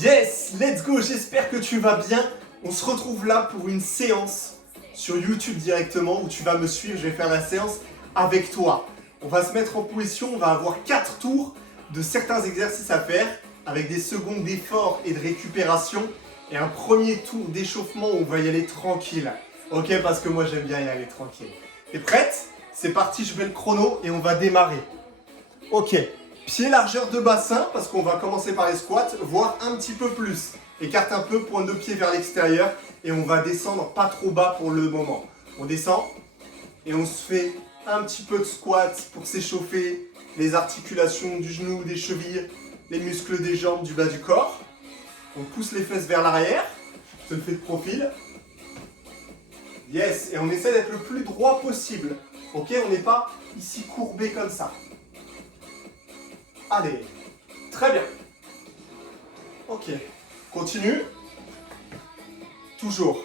Yes, let's go, j'espère que tu vas bien. On se retrouve là pour une séance sur YouTube directement où tu vas me suivre, je vais faire la séance avec toi. On va se mettre en position, on va avoir 4 tours de certains exercices à faire avec des secondes d'effort et de récupération et un premier tour d'échauffement où on va y aller tranquille. Ok, parce que moi j'aime bien y aller tranquille. T'es prête? C'est parti, je mets le chrono et on va démarrer. Ok. Pied largeur de bassin, parce qu'on va commencer par les squats, voire un petit peu plus. Écarte un peu, pointe de pied vers l'extérieur et on va descendre pas trop bas pour le moment. On descend et on se fait un petit peu de squat pour s'échauffer les articulations du genou, des chevilles, les muscles des jambes, du bas du corps. On pousse les fesses vers l'arrière, je te le fais de profil. Yes, et on essaie d'être le plus droit possible. Ok, on n'est pas ici courbé comme ça. Allez, très bien. Ok, continue. Toujours.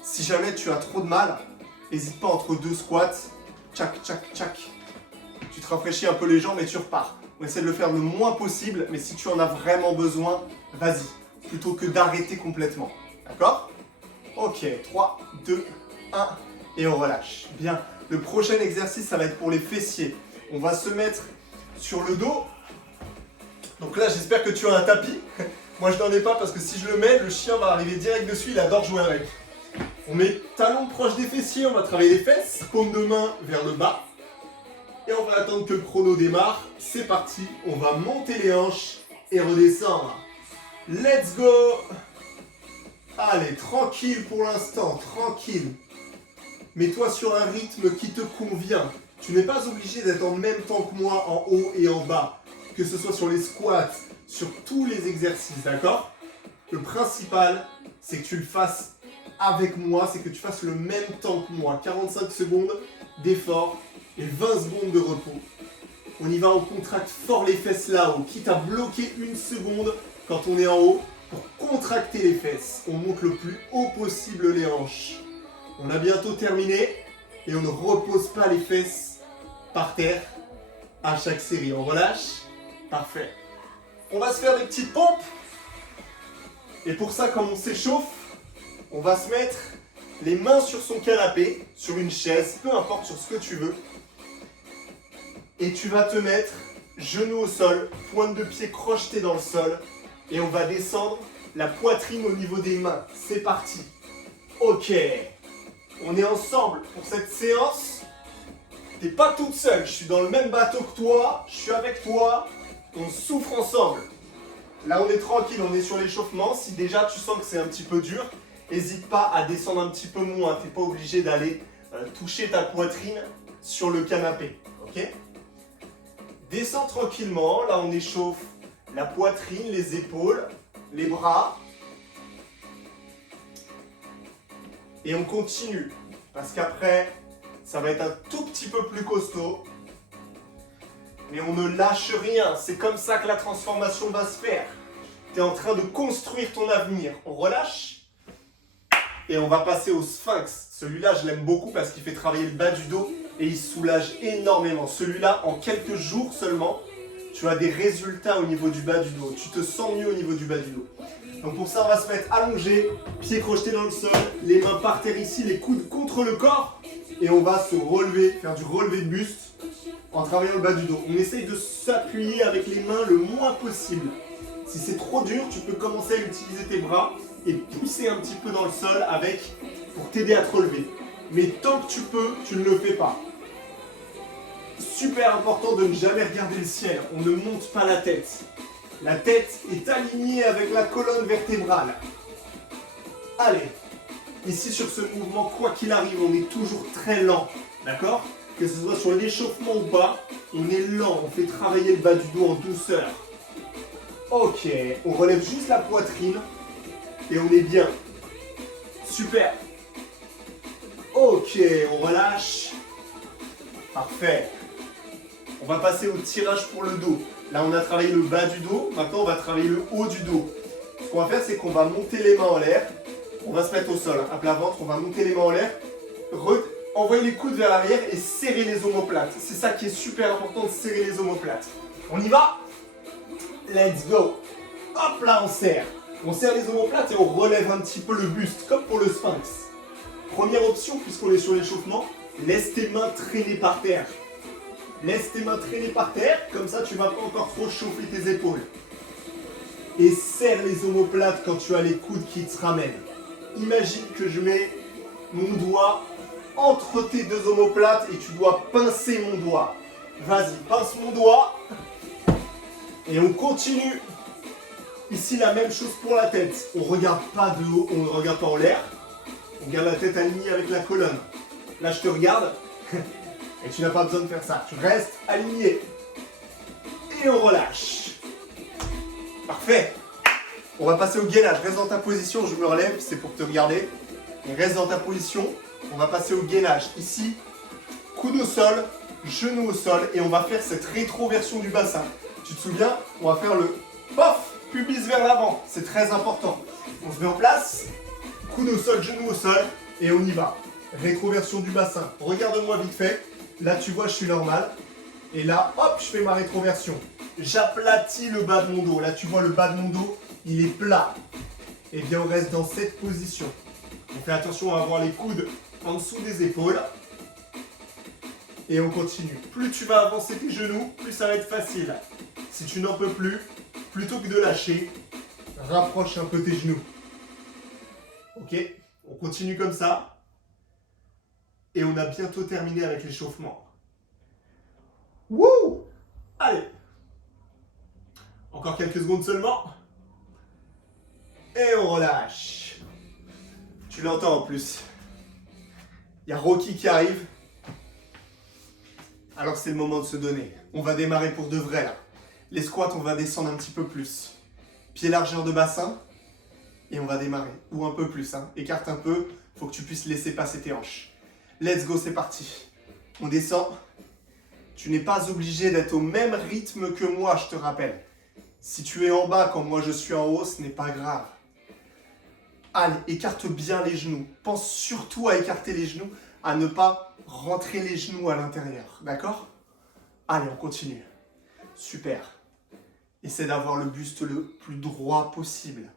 Si jamais tu as trop de mal, n'hésite pas entre deux squats. Tchac, tchac, tchac. Tu te rafraîchis un peu les jambes et tu repars. On essaie de le faire le moins possible, mais si tu en as vraiment besoin, vas-y. Plutôt que d'arrêter complètement. D'accord? Ok, 3, 2, 1, et on relâche. Bien. Le prochain exercice, ça va être pour les fessiers. On va se mettre sur le dos. Donc là, j'espère que tu as un tapis. Moi, je n'en ai pas parce que si je le mets, le chien va arriver direct dessus, il adore jouer avec. On met talons proches des fessiers, on va travailler les fesses, paume de main vers le bas. Et on va attendre que le chrono démarre. C'est parti, on va monter les hanches et redescendre. Let's go! Allez, tranquille pour l'instant, tranquille. Mets-toi sur un rythme qui te convient. Tu n'es pas obligé d'être en même temps que moi en haut et en bas. Que ce soit sur les squats, sur tous les exercices, d'accord? Le principal, c'est que tu le fasses avec moi, c'est que tu fasses le même temps que moi. 45 secondes d'effort et 20 secondes de repos. On y va, on contracte fort les fesses là-haut, quitte à bloquer une seconde quand on est en haut pour contracter les fesses. On monte le plus haut possible les hanches. On a bientôt terminé et on ne repose pas les fesses par terre à chaque série. On relâche. Parfait. On va se faire des petites pompes. Et pour ça, comme on s'échauffe, on va se mettre les mains sur son canapé, sur une chaise, peu importe sur ce que tu veux. Et tu vas te mettre genoux au sol, pointe de pied crochetée dans le sol. Et on va descendre la poitrine au niveau des mains. C'est parti. Ok. On est ensemble pour cette séance. T'es pas toute seule, je suis dans le même bateau que toi, je suis avec toi, on souffre ensemble. Là on est tranquille, on est sur l'échauffement. Si déjà tu sens que c'est un petit peu dur, n'hésite pas à descendre un petit peu moins. T'es pas obligé d'aller toucher ta poitrine sur le canapé. Ok? Descends tranquillement, là on échauffe la poitrine, les épaules, les bras. Et on continue, parce qu'après, ça va être un tout petit peu plus costaud. Mais on ne lâche rien, c'est comme ça que la transformation va se faire. Tu es en train de construire ton avenir. On relâche et on va passer au sphinx. Celui-là, je l'aime beaucoup parce qu'il fait travailler le bas du dos et il soulage énormément. Celui-là, en quelques jours seulement, tu as des résultats au niveau du bas du dos. Tu te sens mieux au niveau du bas du dos. Donc pour ça, on va se mettre allongé, pieds crochetés dans le sol, les mains par terre ici, les coudes contre le corps. Et on va se relever, faire du relevé de buste en travaillant le bas du dos. On essaye de s'appuyer avec les mains le moins possible. Si c'est trop dur, tu peux commencer à utiliser tes bras et pousser un petit peu dans le sol pour t'aider à te relever. Mais tant que tu peux, tu ne le fais pas. Super important de ne jamais regarder le ciel. On ne monte pas la tête. La tête est alignée avec la colonne vertébrale. Allez, ici sur ce mouvement, quoi qu'il arrive, on est toujours très lent, d'accord? Que ce soit sur l'échauffement ou pas, on est lent, on fait travailler le bas du dos en douceur. Ok, on relève juste la poitrine et on est bien. Super. Ok, on relâche. Parfait. On va passer au tirage pour le dos. Là, on a travaillé le bas du dos. Maintenant, on va travailler le haut du dos. Ce qu'on va faire, c'est qu'on va monter les mains en l'air. On va se mettre au sol, à plat ventre. On va monter les mains en l'air. Envoyer les coudes vers l'arrière et serrer les omoplates. C'est ça qui est super important, de serrer les omoplates. On y va? Let's go! Hop là, on serre. On serre les omoplates et on relève un petit peu le buste, comme pour le sphinx. Première option, puisqu'on est sur l'échauffement, laisse tes mains traîner par terre. Laisse tes mains traîner par terre, comme ça tu ne vas pas encore trop chauffer tes épaules. Et serre les omoplates quand tu as les coudes qui te ramènent. Imagine que je mets mon doigt entre tes deux omoplates et tu dois pincer mon doigt. Vas-y, pince mon doigt. Et on continue. Ici, la même chose pour la tête. On ne regarde pas de haut, on ne regarde pas en l'air. On garde la tête alignée avec la colonne. Là, je te regarde. Et tu n'as pas besoin de faire ça. Tu restes aligné. Et on relâche. Parfait. On va passer au gainage. Reste dans ta position. Je me relève. C'est pour te regarder. Et reste dans ta position. On va passer au gainage. Ici, coude au sol, genou au sol. Et on va faire cette rétroversion du bassin. Tu te souviens? On va faire le pof, pubis vers l'avant. C'est très important. On se met en place. Coude au sol, genou au sol. Et on y va. Rétroversion du bassin. Regarde-moi vite fait. Là, tu vois, je suis normal. Et là, hop, je fais ma rétroversion. J'aplatis le bas de mon dos. Là, tu vois, le bas de mon dos, il est plat. Et bien, on reste dans cette position. On fait attention à avoir les coudes en dessous des épaules. Et on continue. Plus tu vas avancer tes genoux, plus ça va être facile. Si tu n'en peux plus, plutôt que de lâcher, rapproche un peu tes genoux. Ok? On continue comme ça. Et on a bientôt terminé avec l'échauffement. Wouh! Allez! Encore quelques secondes seulement. Et on relâche. Tu l'entends en plus. Il y a Rocky qui arrive. Alors c'est le moment de se donner. On va démarrer pour de vrai là. Les squats, on va descendre un petit peu plus. Pied largeur de bassin. Et on va démarrer. Ou un peu plus. Hein. Écarte un peu. Il faut que tu puisses laisser passer tes hanches. Let's go, c'est parti. On descend. Tu n'es pas obligé d'être au même rythme que moi, je te rappelle. Si tu es en bas quand moi je suis en haut, ce n'est pas grave. Allez, écarte bien les genoux. Pense surtout à écarter les genoux, à ne pas rentrer les genoux à l'intérieur. D'accord? Allez, on continue. Super. Essaie d'avoir le buste le plus droit possible.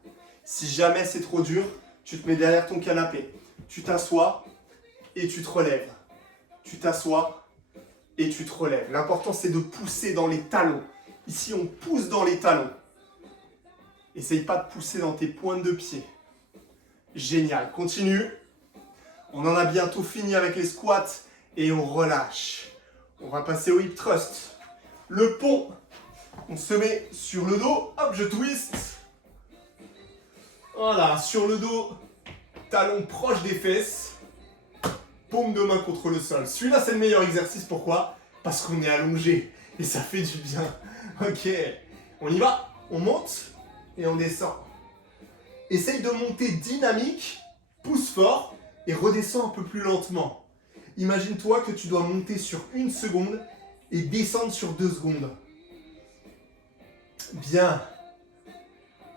Si jamais c'est trop dur, tu te mets derrière ton canapé. Tu t'assois et tu te relèves. Tu t'assois et tu te relèves. L'important, c'est de pousser dans les talons. Ici, on pousse dans les talons. Essaye pas de pousser dans tes pointes de pied. Génial. Continue. On en a bientôt fini avec les squats et on relâche. On va passer au hip thrust. Le pont. On se met sur le dos. Hop, je twist. Voilà, sur le dos. Talons proches des fesses. Paume de main contre le sol. Celui-là, c'est le meilleur exercice. Pourquoi? Parce qu'on est allongé. Et ça fait du bien. Ok. On y va. On monte et on descend. Essaye de monter dynamique. Pousse fort et redescends un peu plus lentement. Imagine-toi que tu dois monter sur 1 seconde et descendre sur 2 secondes. Bien.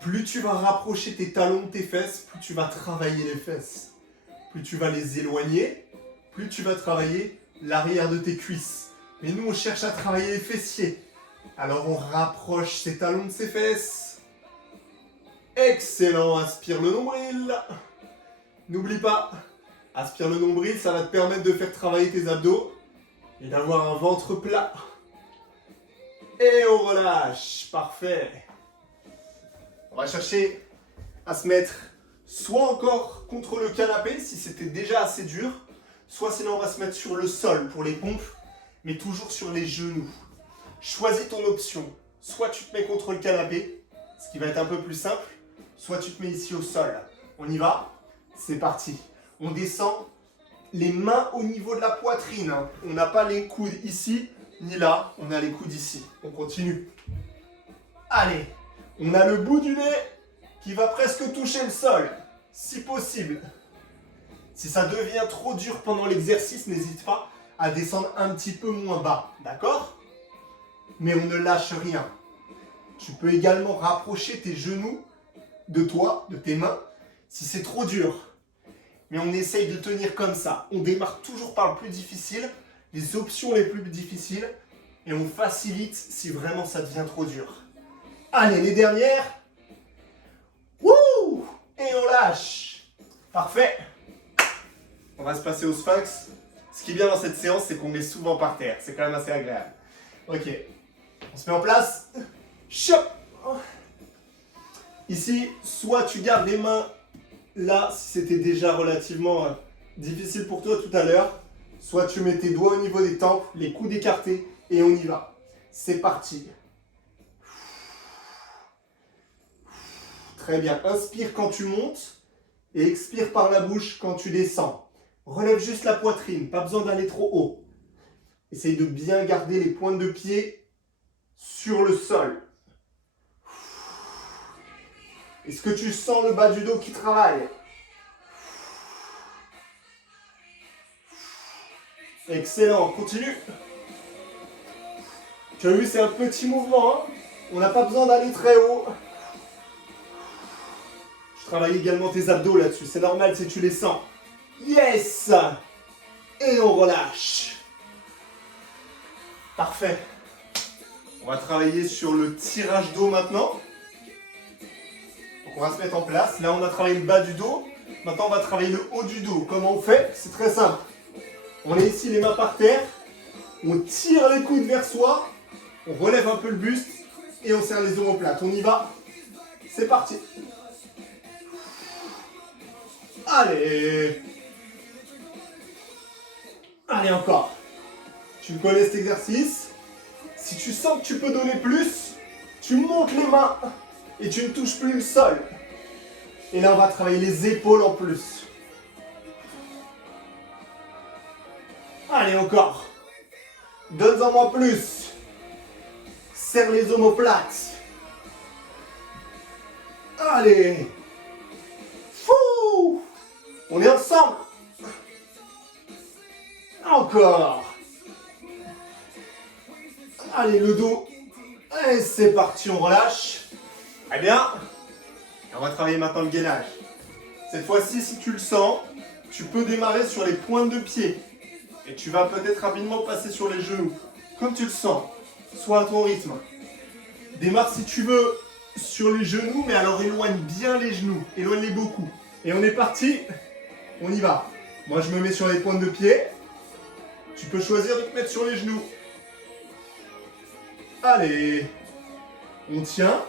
Plus tu vas rapprocher tes talons de tes fesses, plus tu vas travailler les fesses. Plus tu vas les éloigner, plus tu vas travailler l'arrière de tes cuisses. Mais nous, on cherche à travailler les fessiers. Alors, on rapproche ses talons de ses fesses. Excellent, aspire le nombril. N'oublie pas, aspire le nombril, ça va te permettre de faire travailler tes abdos et d'avoir un ventre plat. Et on relâche, parfait. On va chercher à se mettre soit encore contre le canapé, si c'était déjà assez dur, soit sinon on va se mettre sur le sol pour les pompes, mais toujours sur les genoux. Choisis ton option. Soit tu te mets contre le canapé, ce qui va être un peu plus simple, soit tu te mets ici au sol. On y va? C'est parti. On descend les mains au niveau de la poitrine. On n'a pas les coudes ici, ni là. On a les coudes ici. On continue. Allez, on a le bout du nez qui va presque toucher le sol, si possible. Si ça devient trop dur pendant l'exercice, n'hésite pas à descendre un petit peu moins bas. D'accord? Mais on ne lâche rien. Tu peux également rapprocher tes genoux de toi, de tes mains, si c'est trop dur. Mais on essaye de tenir comme ça. On démarre toujours par le plus difficile, les options les plus difficiles, et on facilite si vraiment ça devient trop dur. Allez, les dernières. Et on lâche. Parfait. On va se passer au sphinx. Ce qui est bien dans cette séance, c'est qu'on est souvent par terre. C'est quand même assez agréable. Ok. On se met en place. Chop. Ici, soit tu gardes les mains là, si c'était déjà relativement difficile pour toi tout à l'heure, soit tu mets tes doigts au niveau des tempes, les coudes écartés, et on y va. C'est parti. Très bien. Inspire quand tu montes et expire par la bouche quand tu descends. Relève juste la poitrine, pas besoin d'aller trop haut. Essaye de bien garder les pointes de pied sur le sol. Est-ce que tu sens le bas du dos qui travaille? Excellent, continue. Tu as vu, c'est un petit mouvement. Hein, on n'a pas besoin d'aller très haut. Je travaille également tes abdos là-dessus. C'est normal si tu les sens. Yes! Et on relâche. Parfait. On va travailler sur le tirage d'eau maintenant. Donc on va se mettre en place. Là, on a travaillé le bas du dos. Maintenant, on va travailler le haut du dos. Comment on fait? C'est très simple. On est ici, les mains par terre. On tire les coudes vers soi. On relève un peu le buste. Et on serre les omoplates. On y va. C'est parti. Allez. Allez, encore. Tu connais cet exercice. Si tu sens que tu peux donner plus, tu montes les mains et tu ne touches plus le sol. Et là, on va travailler les épaules en plus. Allez, encore. Donne-en moi plus. Serre les omoplates. Allez. Fou. On est ensemble. Encore. Allez, le dos. Et c'est parti, on relâche. Très bien. Et on va travailler maintenant le gainage. Cette fois-ci, si tu le sens, tu peux démarrer sur les pointes de pied. Et tu vas peut-être rapidement passer sur les genoux. Comme tu le sens. Soit à ton rythme. Démarre si tu veux sur les genoux, mais alors éloigne bien les genoux. Éloigne-les beaucoup. Et on est parti. On y va. Moi, je me mets sur les pointes de pied. Tu peux choisir de te mettre sur les genoux. Allez. On tient.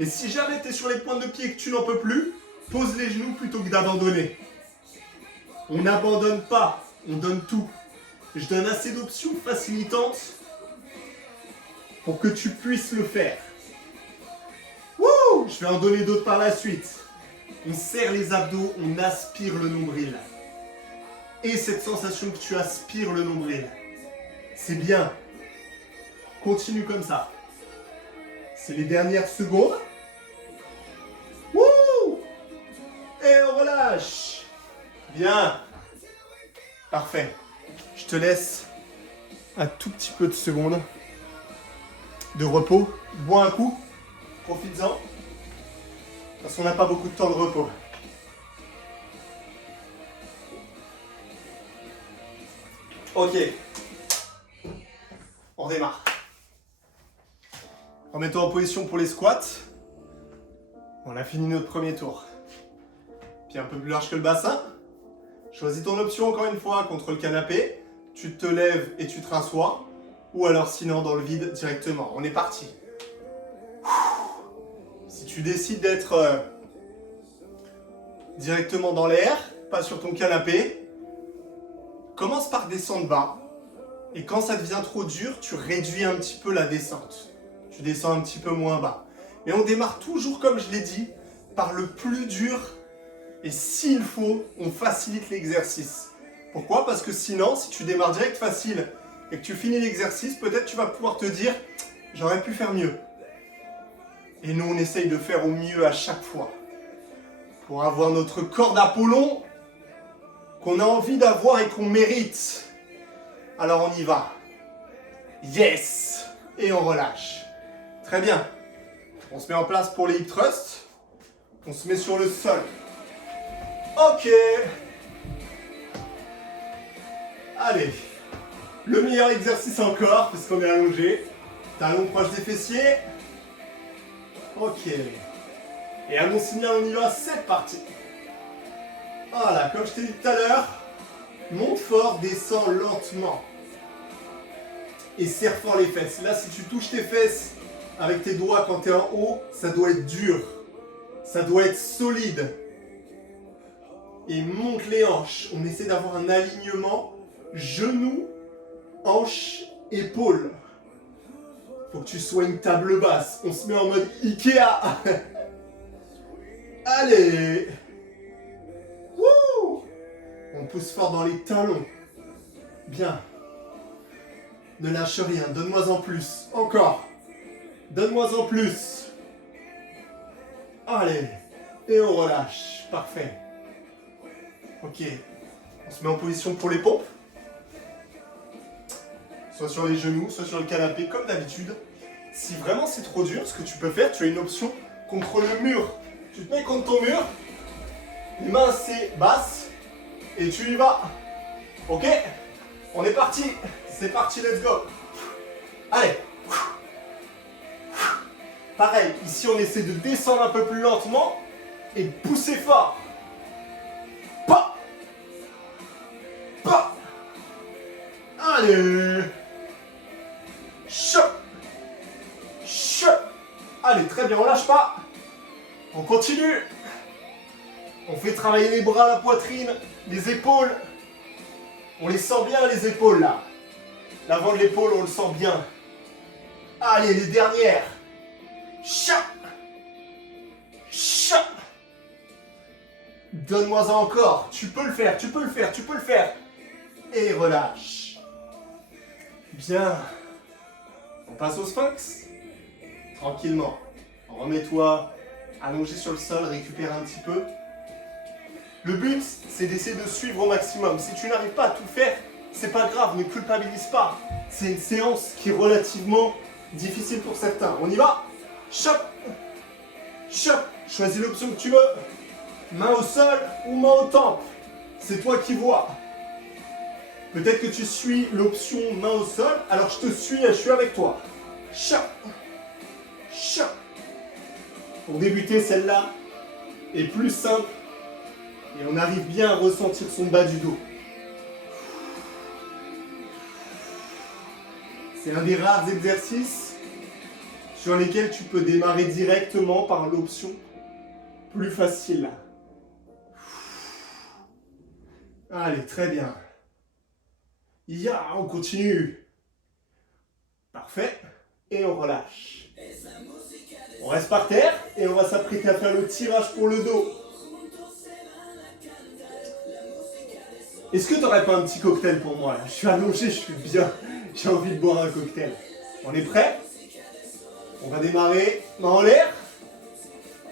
Et si jamais tu es sur les pointes de pied et que tu n'en peux plus, pose les genoux plutôt que d'abandonner. On n'abandonne pas, on donne tout. Je donne assez d'options facilitantes pour que tu puisses le faire. Wouh! Je vais en donner d'autres par la suite. On serre les abdos, on aspire le nombril. Et cette sensation que tu aspires le nombril, c'est bien. Continue comme ça. C'est les dernières secondes. Wouh! Et on relâche. Bien. Parfait. Je te laisse un tout petit peu de secondes de repos. Bois un coup. Profites-en. Parce qu'on n'a pas beaucoup de temps de repos. Ok. On redémarre. Remets-toi en position pour les squats. On a fini notre premier tour. Pied un peu plus large que le bassin. Choisis ton option encore une fois contre le canapé. Tu te lèves et tu te rassois. Ou alors sinon dans le vide directement. On est parti. Si tu décides d'être directement dans l'air, pas sur ton canapé, commence par descendre bas. Et quand ça devient trop dur, tu réduis un petit peu la descente. Tu descends un petit peu moins bas. Mais on démarre toujours, comme je l'ai dit, par le plus dur. Et s'il faut, on facilite l'exercice. Pourquoi? Parce que sinon, si tu démarres direct facile et que tu finis l'exercice, peut-être tu vas pouvoir te dire « j'aurais pu faire mieux ». Et nous, on essaye de faire au mieux à chaque fois. Pour avoir notre corps d'Apollon qu'on a envie d'avoir et qu'on mérite. Alors on y va. Yes! Et on relâche. Très bien. On se met en place pour les hip thrusts. On se met sur le sol. Ok. Allez. Le meilleur exercice encore, parce qu'on est allongé. Talons proches des fessiers. Ok. Et à mon signal, on y va, c'est parti. Voilà, comme je t'ai dit tout à l'heure, monte fort, descends lentement. Et serre fort les fesses. Là, si tu touches tes fesses avec tes doigts quand tu es en haut, ça doit être dur. Ça doit être solide. Et monte les hanches. On essaie d'avoir un alignement genoux, hanches, épaules. Faut que tu sois une table basse. On se met en mode Ikea. Allez. Wouh. On pousse fort dans les talons. Bien. Ne lâche rien. Donne-moi en plus. Encore. Donne-moi en plus. Allez. Et on relâche. Parfait. Ok. On se met en position pour les pompes. Soit sur les genoux, soit sur le canapé, comme d'habitude. Si vraiment c'est trop dur, ce que tu peux faire, tu as une option contre le mur. Tu te mets contre ton mur, les mains assez basses, et tu y vas. Ok? On est parti. C'est parti, let's go. Allez. Pareil, ici on essaie de descendre un peu plus lentement et pousser fort. Pas. Pas. Allez. Chop. Chop. Allez, très bien, on lâche pas. On continue. On fait travailler les bras, la poitrine, les épaules. On les sent bien, les épaules, là. L'avant de l'épaule, on le sent bien. Allez, les dernières. Chop. Chop. Donne-moi encore. Tu peux le faire, tu peux le faire, tu peux le faire. Et relâche. Bien. On passe au sphinx. Tranquillement. Remets-toi allongé sur le sol, récupère un petit peu. Le but, c'est d'essayer de suivre au maximum. Si tu n'arrives pas à tout faire, c'est pas grave, ne culpabilise pas. C'est une séance qui est relativement difficile pour certains. On y va? Chop. Chop. Choisis l'option que tu veux. Main au sol ou main au temple. C'est toi qui vois. Peut-être que tu suis l'option main au sol, alors je te suis et je suis avec toi. Chop. Chop. Pour débuter, celle-là est plus simple et on arrive bien à ressentir son bas du dos. C'est un des rares exercices sur lesquels tu peux démarrer directement par l'option plus facile. Allez, très bien. On continue. Parfait. Et on relâche. On reste par terre et on va s'apprêter à faire le tirage pour le dos. Est-ce que tu n'aurais pas un petit cocktail pour moi là? Je suis allongé, je suis bien. J'ai envie de boire un cocktail. On est prêt? On va démarrer. Main en l'air.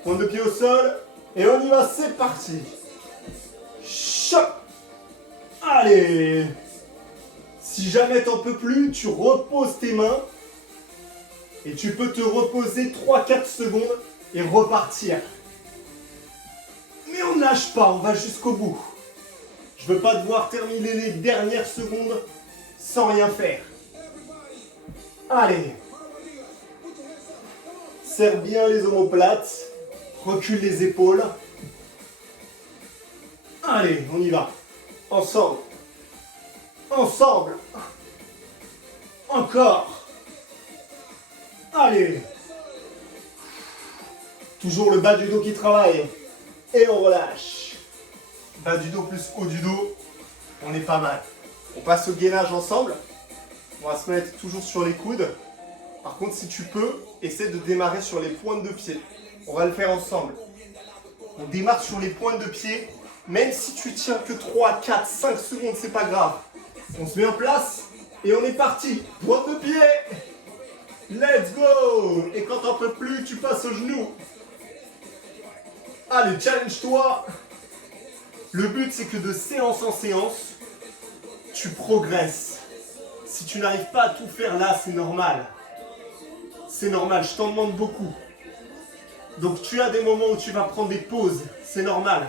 Pointe de pied au sol. Et on y va, c'est parti. Chop. Allez. Si jamais t'en peux plus, tu reposes tes mains. Et tu peux te reposer 3-4 secondes et repartir. Mais on ne lâche pas, on va jusqu'au bout. Je veux pas devoir terminer les dernières secondes sans rien faire. Allez. Serre bien les omoplates. Recule les épaules. Allez, on y va. Ensemble. Ensemble. Encore. Allez. Toujours le bas du dos qui travaille. Et on relâche. Bas du dos plus haut du dos. On est pas mal. On passe au gainage ensemble. On va se mettre toujours sur les coudes. Par contre, si tu peux, essaie de démarrer sur les pointes de pied. On va le faire ensemble. On démarre sur les pointes de pied. Même si tu tiens que 3, 4, 5 secondes, c'est pas grave. On se met en place et on est parti. Pointe de pied. Let's go! Et quand t'en peux plus, tu passes au genou. Allez, challenge-toi. Le but, c'est que de séance en séance, tu progresses. Si tu n'arrives pas à tout faire là, c'est normal. C'est normal, je t'en demande beaucoup. Donc tu as des moments où tu vas prendre des pauses, c'est normal.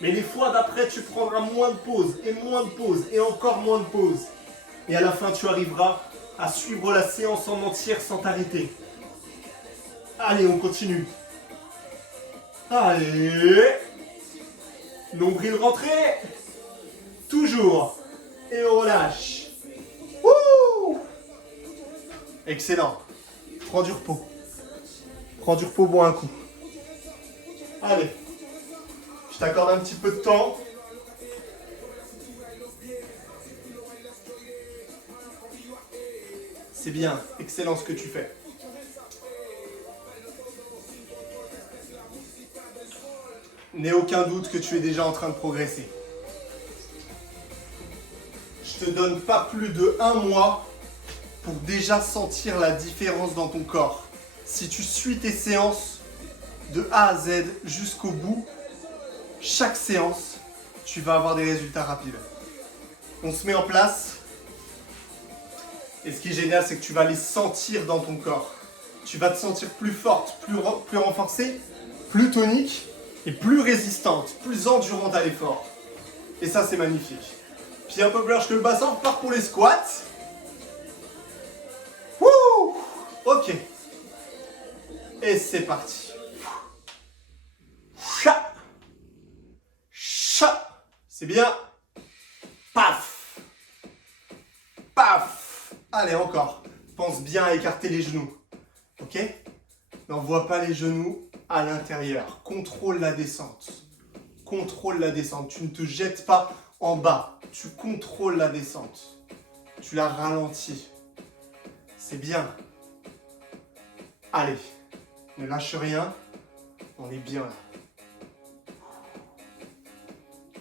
Mais les fois d'après, tu prendras moins de pauses, et encore moins de pauses. Et à la fin, tu arriveras à suivre la séance en entière sans t'arrêter. Allez, on continue. Allez. Nombril rentré. Toujours. Et on relâche. Wouh! Excellent. Prends du repos. Prends du repos, bois un coup. Allez. Je t'accorde un petit peu de temps. C'est bien. Excellent ce que tu fais. N'aie aucun doute que tu es déjà en train de progresser. Je te donne pas plus de 1 mois pour déjà sentir la différence dans ton corps. Si tu suis tes séances de A à Z jusqu'au bout, chaque séance, tu vas avoir des résultats rapides. On se met en place. Et ce qui est génial, c'est que tu vas les sentir dans ton corps. Tu vas te sentir plus forte, plus renforcée, plus tonique et plus résistante, plus endurante à l'effort. Et ça, c'est magnifique. Puis un peu plus large que le bassin, on part pour les squats. Wouh! Ok. Et c'est parti. Cha! Cha! C'est bien. Paf! Paf! Allez, encore. Pense bien à écarter les genoux. Ok? N'envoie pas les genoux à l'intérieur. Contrôle la descente. Contrôle la descente. Tu ne te jettes pas en bas. Tu contrôles la descente. Tu la ralentis. C'est bien. Allez. Ne lâche rien. On est bien là.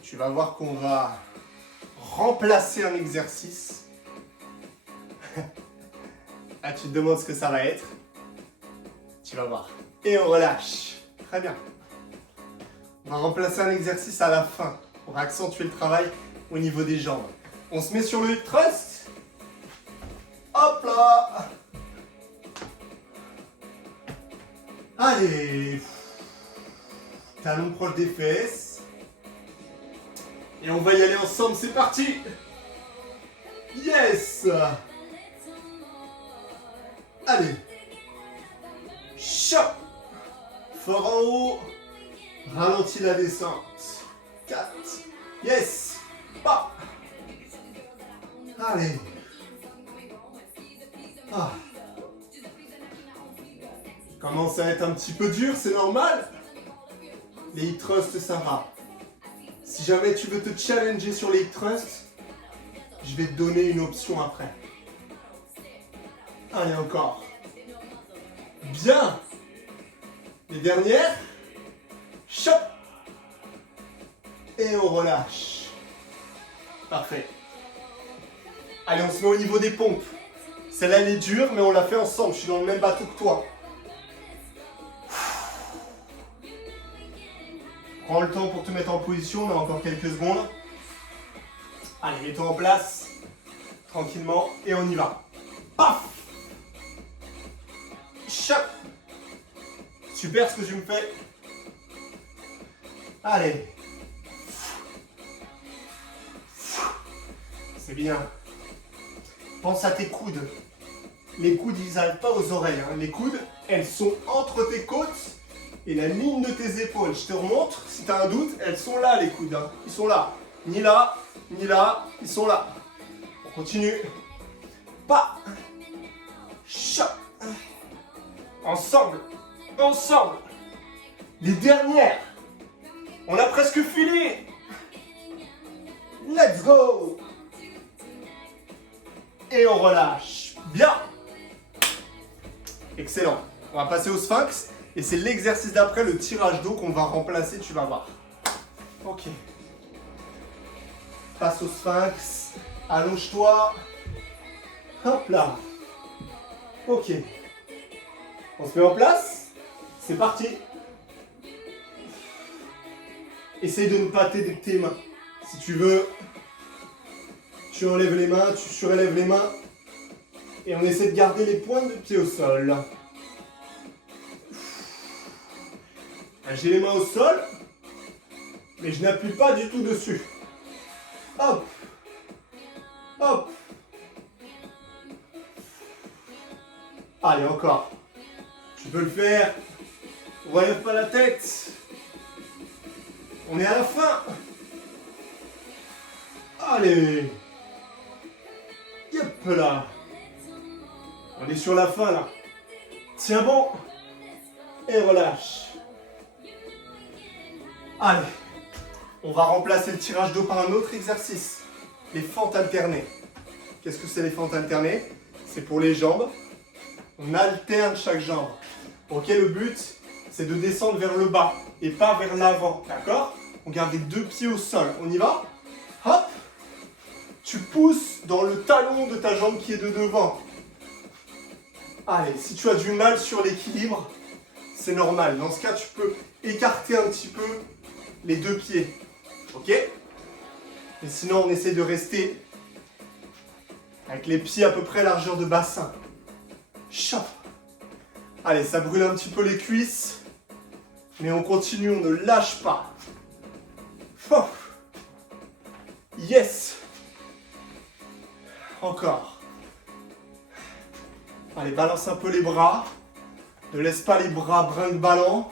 Tu vas voir qu'on va remplacer un exercice. Là, tu te demandes ce que ça va être. Tu vas voir. Et on relâche. Très bien. On va remplacer un exercice à la fin pour accentuer le travail au niveau des jambes. On se met sur le hip thrust. Hop là. Allez. Talon proche des fesses. Et on va y aller ensemble. C'est parti. Yes. Allez. Chop. Fort en haut. Ralentis la descente. 4. Yes. Pas. Allez. Ah. Commence à être un petit peu dur, c'est normal. Les hip thrusts, ça va. Si jamais tu veux te challenger sur les hip thrusts, je vais te donner une option après. Allez, encore. Bien. Les dernières. Chop. Et on relâche. Parfait. Allez, on se met au niveau des pompes. Celle-là, elle est dure, mais on l'a fait ensemble. Je suis dans le même bateau que toi. Prends le temps pour te mettre en position. On a encore quelques secondes. Allez, mets-toi en place. Tranquillement. Et on y va. Paf. Chop. Super ce que tu me fais. Allez. C'est bien. Pense à tes coudes. Les coudes, ils n'arrivent pas aux oreilles. Hein. Les coudes, elles sont entre tes côtes et la ligne de tes épaules. Je te remontre, si tu as un doute, elles sont là les coudes. Hein. Ils sont là. Ni là, ni là. Ils sont là. On continue. Pas. Chop. Ensemble. Ensemble. Les dernières. On a presque fini. Let's go. Et on relâche. Bien. Excellent. On va passer au sphinx. Et c'est l'exercice d'après, le tirage d'eau qu'on va remplacer, tu vas voir. Ok. Passe au sphinx. Allonge-toi. Hop là. Ok. On se met en place. C'est parti. Essaye de ne pas t'aider tes mains. Si tu veux, tu enlèves les mains, tu surélèves les mains. Et on essaie de garder les pointes de pied au sol. J'ai les mains au sol, mais je n'appuie pas du tout dessus. Hop. Hop. Allez, encore. Tu peux le faire. Relève pas la tête. On est à la fin. Allez. Yep là. On est sur la fin là. Tiens bon. Et relâche. Allez. On va remplacer le tirage d'eau par un autre exercice. Les fentes alternées. Qu'est-ce que c'est les fentes alternées? C'est pour les jambes. On alterne chaque jambe. Ok, le but, c'est de descendre vers le bas et pas vers l'avant. D'accord? On garde les deux pieds au sol. On y va? Hop! Tu pousses dans le talon de ta jambe qui est de devant. Allez, si tu as du mal sur l'équilibre, c'est normal. Dans ce cas, tu peux écarter un petit peu les deux pieds. Ok? Et sinon, on essaie de rester avec les pieds à peu près largeur de bassin. Chop. Allez, ça brûle un petit peu les cuisses. Mais on continue, on ne lâche pas. Yes. Encore. Allez, balance un peu les bras. Ne laisse pas les bras brinque-ballant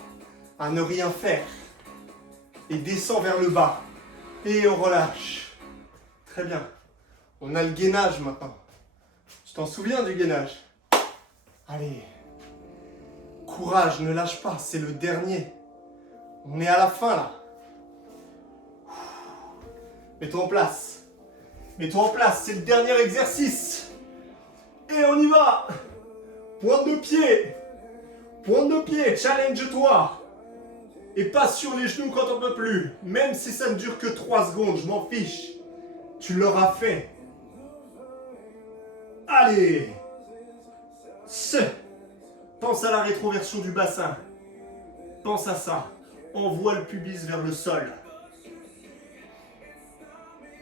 à ne rien faire. Et descends vers le bas. Et on relâche. Très bien. On a le gainage maintenant. Tu t'en souviens du gainage? Allez. Courage, ne lâche pas, c'est le dernier. On est à la fin là. Mets-toi en place. Mets-toi en place, c'est le dernier exercice. Et on y va. Pointe de pied. Pointe de pied, challenge-toi. Et passe sur les genoux quand on peut plus. Même si ça ne dure que 3 secondes, je m'en fiche. Tu l'auras fait. Allez. Pense à la rétroversion du bassin. Pense à ça. Envoie le pubis vers le sol.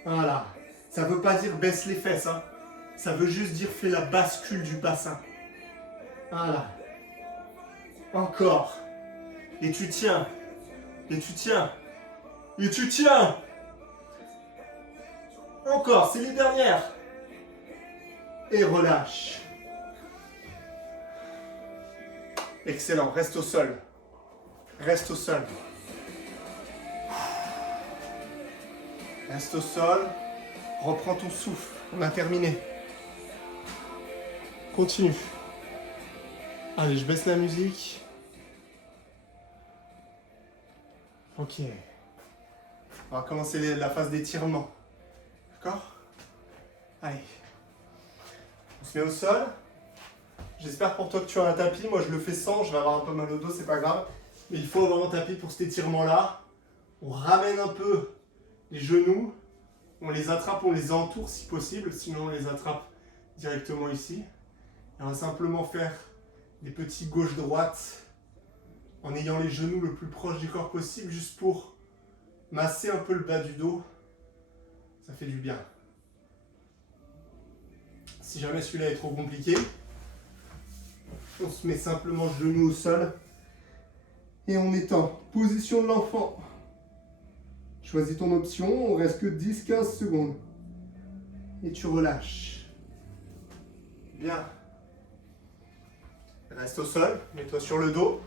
Voilà. Ça ne veut pas dire baisse les fesses. Hein. Ça veut juste dire fais la bascule du bassin. Voilà. Encore. Et tu tiens. Et tu tiens. Et tu tiens. Encore. C'est les dernières. Et relâche. Excellent. Reste au sol. Reste au sol. Reste au sol. Reprends ton souffle. On a terminé. Continue. Allez, je baisse la musique. Ok. On va commencer la phase d'étirement. D'accord? Allez. On se met au sol. J'espère pour toi que tu as un tapis. Moi, je le fais sans. Je vais avoir un peu mal au dos, c'est pas grave. Mais il faut avoir un tapis pour cet étirement-là. On ramène un peu les genoux. On les attrape, on les entoure si possible. Sinon, on les attrape directement ici. Et on va simplement faire des petits gauche-droite en ayant les genoux le plus proche du corps possible, juste pour masser un peu le bas du dos. Ça fait du bien. Si jamais celui-là est trop compliqué, on se met simplement genou au sol et on étend. Position de l'enfant. Choisis ton option, on reste que 10-15 secondes. Et tu relâches. Bien. Reste au sol, mets-toi sur le dos.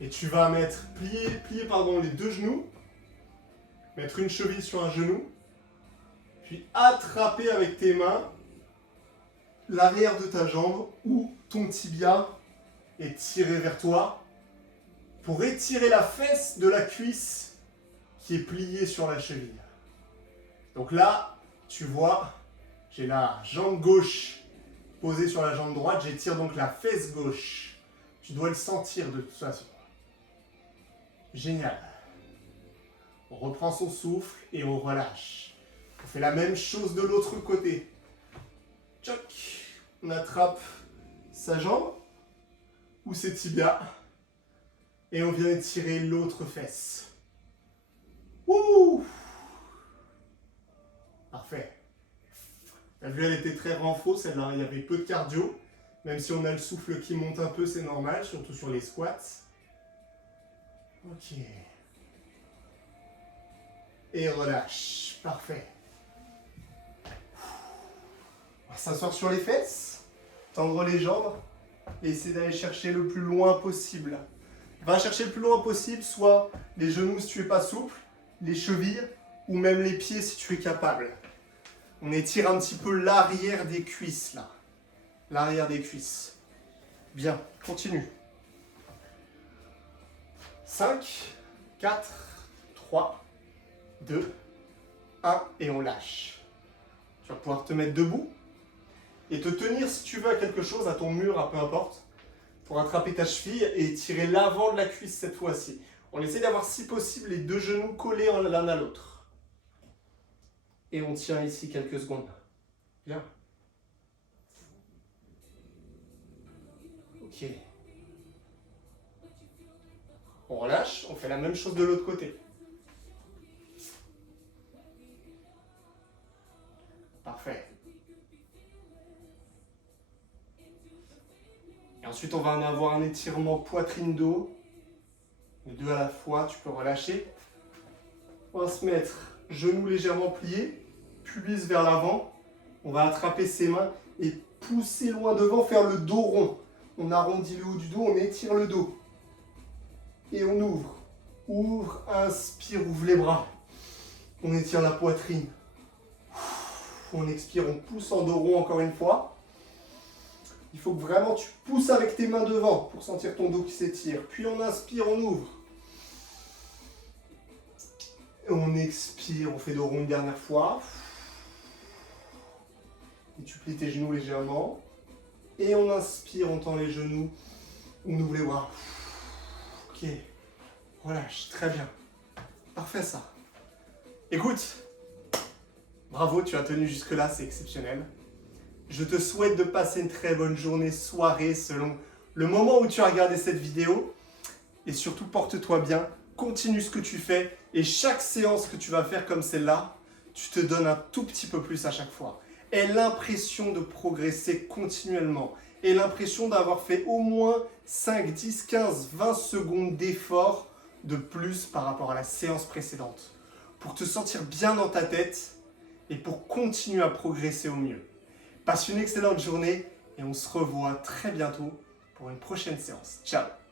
Et tu vas plier les deux genoux. Mettre une cheville sur un genou. Puis attraper avec tes mains l'arrière de ta jambe ou ton tibia et tirer vers toi pour étirer la fesse de la cuisse qui est pliée sur la cheville. Donc là, tu vois, j'ai la jambe gauche posée sur la jambe droite, j'étire donc la fesse gauche. Tu dois le sentir de toute façon. Génial. On reprend son souffle et on relâche. On fait la même chose de l'autre côté. Tchoc. On attrape sa jambe ou ses tibias et on vient étirer l'autre fesse. Ouh. Parfait. T'as vu, elle était très renfo, celle-là. Il y avait peu de cardio. Même si on a le souffle qui monte un peu, c'est normal, surtout sur les squats. Ok. Et relâche. Parfait. On va s'asseoir sur les fesses, tendre les jambes et essayer d'aller chercher le plus loin possible Va chercher le plus loin possible, soit les genoux si tu n'es pas souple, les chevilles ou même les pieds si tu es capable. On étire un petit peu l'arrière des cuisses là. L'arrière des cuisses. Bien, continue. 5, 4, 3, 2, 1 et on lâche. Tu vas pouvoir te mettre debout et te tenir si tu veux à quelque chose, à ton mur, à peu importe, pour attraper ta cheville et tirer l'avant de la cuisse cette fois-ci. On essaie d'avoir si possible les deux genoux collés l'un à l'autre. Et on tient ici quelques secondes. Bien. Ok. On relâche, on fait la même chose de l'autre côté. Parfait. Et ensuite, on va en avoir un étirement poitrine-dos. Les deux à la fois, tu peux relâcher. On va se mettre genoux légèrement pliés, pubis vers l'avant. On va attraper ses mains et pousser loin devant, faire le dos rond. On arrondit le haut du dos, on étire le dos. Et on ouvre. Ouvre, inspire, ouvre les bras. On étire la poitrine. On expire, on pousse en dos rond encore une fois. Il faut que vraiment tu pousses avec tes mains devant pour sentir ton dos qui s'étire. Puis on inspire, on ouvre. Et on expire, on fait dos rond une dernière fois. Et tu plies tes genoux légèrement. Et on inspire, on tend les genoux. On ouvre les bras. Ok. Relâche, très bien. Parfait ça. Écoute. Bravo, tu as tenu jusque-là, c'est exceptionnel. Je te souhaite de passer une très bonne journée, soirée, selon le moment où tu as regardé cette vidéo. Et surtout, porte-toi bien, continue ce que tu fais. Et chaque séance que tu vas faire comme celle-là, tu te donnes un tout petit peu plus à chaque fois. Aie l'impression de progresser continuellement. Aie l'impression d'avoir fait au moins 5, 10, 15, 20 secondes d'effort de plus par rapport à la séance précédente. Pour te sentir bien dans ta tête et pour continuer à progresser au mieux. Passe une excellente journée et on se revoit très bientôt pour une prochaine séance. Ciao!